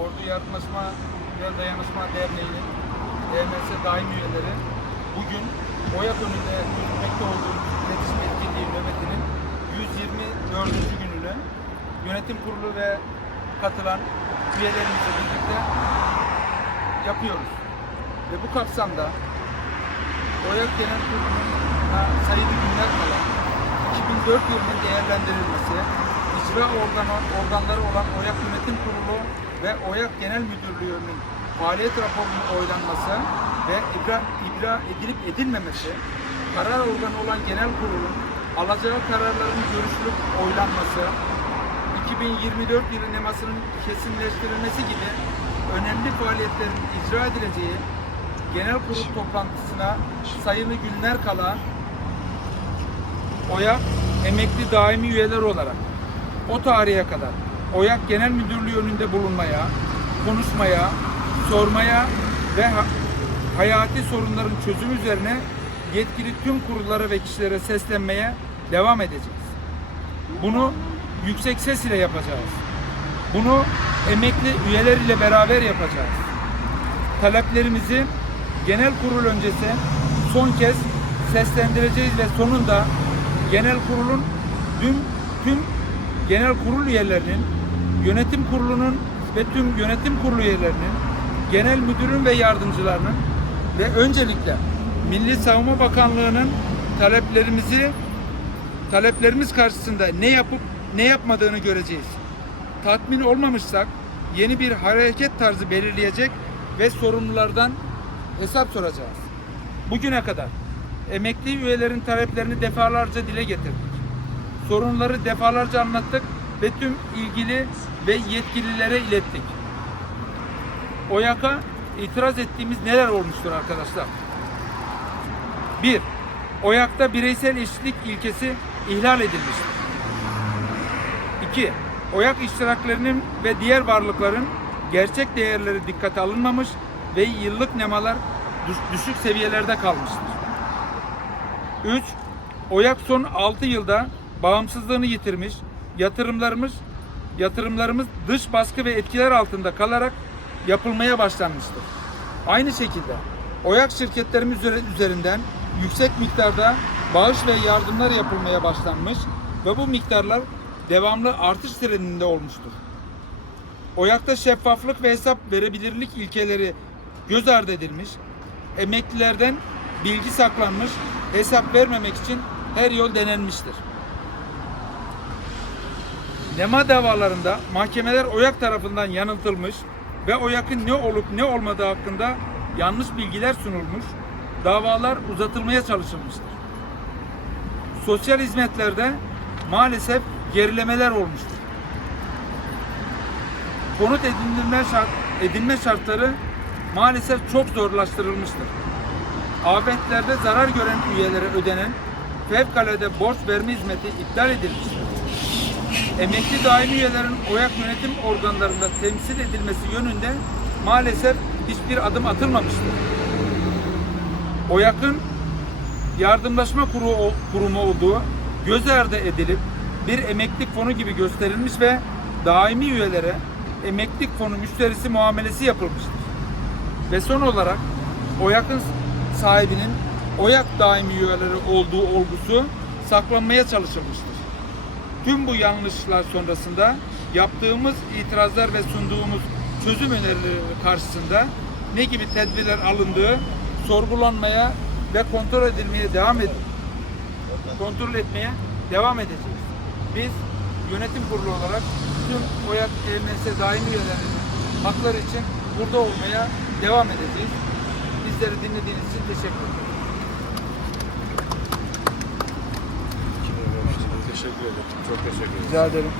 Ordu Yardımlaşma ve Dayanışma Derneği'nin DMS daim üyeleri bugün OYAK önünde yürütmekte olduğumuz iletişim etkinliği nöbetinin 124. gününü yönetim kurulu ve katılan üyelerimizle birlikte yapıyoruz. Ve bu kapsamda OYAK Genel Kurulu'na sayılı günler kala 2004 yılının değerlendirilmesi, icra organı, organları olan OYAK Yönetim Kurulu ve OYAK Genel Müdürlüğü'nün faaliyet raporunun oylanması ve ibra, ibra edilip edilmemesi, karar organı olan genel kurulun alacağı kararların görüşülüp oylanması, 2024 yılı nemasının kesinleştirilmesi gibi önemli faaliyetlerin icra edileceği genel kurul toplantısına sayılı günler kala OYAK emekli daimi üyeler olarak o tarihe kadar OYAK Genel Müdürlüğü önünde bulunmaya, konuşmaya, sormaya ve ha- hayati sorunların çözümü üzerine yetkili tüm kurullara ve kişilere seslenmeye devam edeceğiz. Bunu yüksek ses ile yapacağız. Bunu emekli üyeler ile beraber yapacağız. Taleplerimizi genel kurul öncesi son kez seslendireceğiz ve sonunda genel kurulun tüm, tüm genel kurul üyelerinin, yönetim kurulunun ve tüm yönetim kurulu üyelerinin, genel müdürün ve yardımcılarının ve öncelikle Milli Savunma Bakanlığı'nın taleplerimizi taleplerimiz karşısında ne yapıp ne yapmadığını göreceğiz. Tatmin olmamışsak yeni bir hareket tarzı belirleyecek ve sorumlulardan hesap soracağız. Bugüne kadar emekli üyelerin taleplerini defalarca dile getirdik. Sorunları defalarca anlattık ve tüm ilgili ve yetkililere ilettik. OYAK'a itiraz ettiğimiz neler olmuştur arkadaşlar? 1. OYAK'ta bireysel eşitlik ilkesi ihlal edilmiştir. 2. OYAK iştiraklerinin ve diğer varlıkların gerçek değerleri dikkate alınmamış ve yıllık nemalar düş- düşük seviyelerde kalmıştır. 3. OYAK son 6 yılda bağımsızlığını yitirmiş, yatırımlarımız yatırımlarımız dış baskı ve etkiler altında kalarak yapılmaya başlanmıştır. Aynı şekilde OYAK şirketlerimiz üzeri- üzerinden yüksek miktarda bağış ve yardımlar yapılmaya başlanmış ve bu miktarlar devamlı artış trendinde olmuştur. OYAK'ta şeffaflık ve hesap verebilirlik ilkeleri göz ardı edilmiş, emeklilerden bilgi saklanmış, hesap vermemek için her yol denenmiştir. Nema davalarında mahkemeler OYAK tarafından yanıltılmış ve OYAK'ın ne olup ne olmadığı hakkında yanlış bilgiler sunulmuş, davalar uzatılmaya çalışılmıştır. Sosyal hizmetlerde maalesef gerilemeler olmuştur. Konut edinilme, şart, edinme şartları maalesef çok zorlaştırılmıştır. Afetlerde zarar gören üyelere ödenen fevkalade borç verme hizmeti iptal edilmiştir. Emekli daimi üyelerin OYAK yönetim organlarında temsil edilmesi yönünde maalesef hiçbir adım atılmamıştır. OYAK'ın yardımlaşma kuru- kurumu olduğu göz ardı edilip bir emeklilik fonu gibi gösterilmiş ve daimi üyelere emeklilik fonu müşterisi muamelesi yapılmıştır. Ve son olarak OYAK'ın sahibinin OYAK daimi üyeleri olduğu olgusu saklanmaya çalışılmıştır. Tüm bu yanlışlar sonrasında yaptığımız itirazlar ve sunduğumuz çözüm önerileri karşısında ne gibi tedbirler alındığı sorgulanmaya ve kontrol edilmeye devam ed kontrol etmeye devam edeceğiz. Biz yönetim kurulu olarak tüm OYAK EMS daimi üyelerinin hakları için burada olmaya devam edeceğiz. Bizleri dinlediğiniz için teşekkür ederim. Teşekkür ederim. Çok teşekkür ederim. Rica ederim.